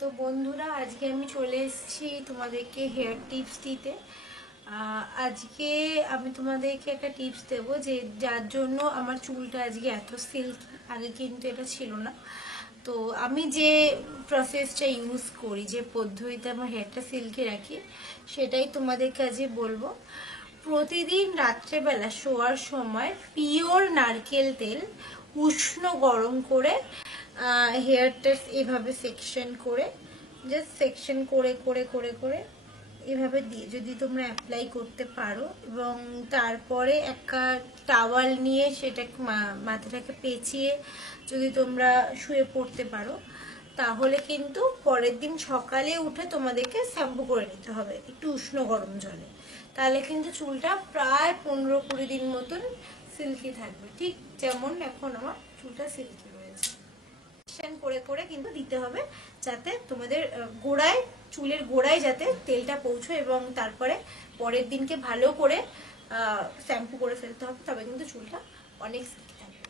তো বন্ধুরা, আজকে আমি চলে এসেছি তোমাদেরকে হেয়ার টিপস দিতে। আজকে আমি তোমাদেরকে একটা টিপস দেবো যে যার জন্য আমার চুলটা আজকে এত সিল্ক। আগে কিন্তু এটা ছিল না। তো আমি যে প্রসেসটা ইউজ করি, যে পদ্ধতিতে আমার হেয়ারটা সিল্কে রাখি, সেটাই তোমাদের কাছে বলবো। প্রতিদিন রাত্রেবেলা শোয়ার সময় পিওর নারকেল তেল উষ্ণ গরম করে হেয়ারটা এভাবে সেকশন করে, জাস্ট সেকশন করে করে করে করে এভাবে দিয়ে যদি তোমরা অ্যাপ্লাই করতে পারো, এবং তারপরে একটা টাওয়াল নিয়ে সেটা মাথাটাকে পেঁচিয়ে যদি তোমরা শুয়ে পড়তে পারো, তাহলে কিন্তু পরের দিন সকালে উঠে তোমাদেরকে শ্যাম্পু করে নিতে হবে একটু উষ্ণ গরম জলে। তাহলে কিন্তু চুলটা প্রায় 15-20 দিন মতন সিল্কি থাকবে, ঠিক যেমন এখন আমার চুলটা সিল্কি রয়েছে। করে করে কিন্তু দিতে হবে, যাতে তোমাদের গোড়ায়, চুলের গোড়ায় যাতে তেলটা পৌঁছয়, এবং তারপরে পরের দিনকে ভালো করে শ্যাম্পু করে ফেলতে হবে, তবে কিন্তু চুলটা অনেক সিল্কি থাকবে।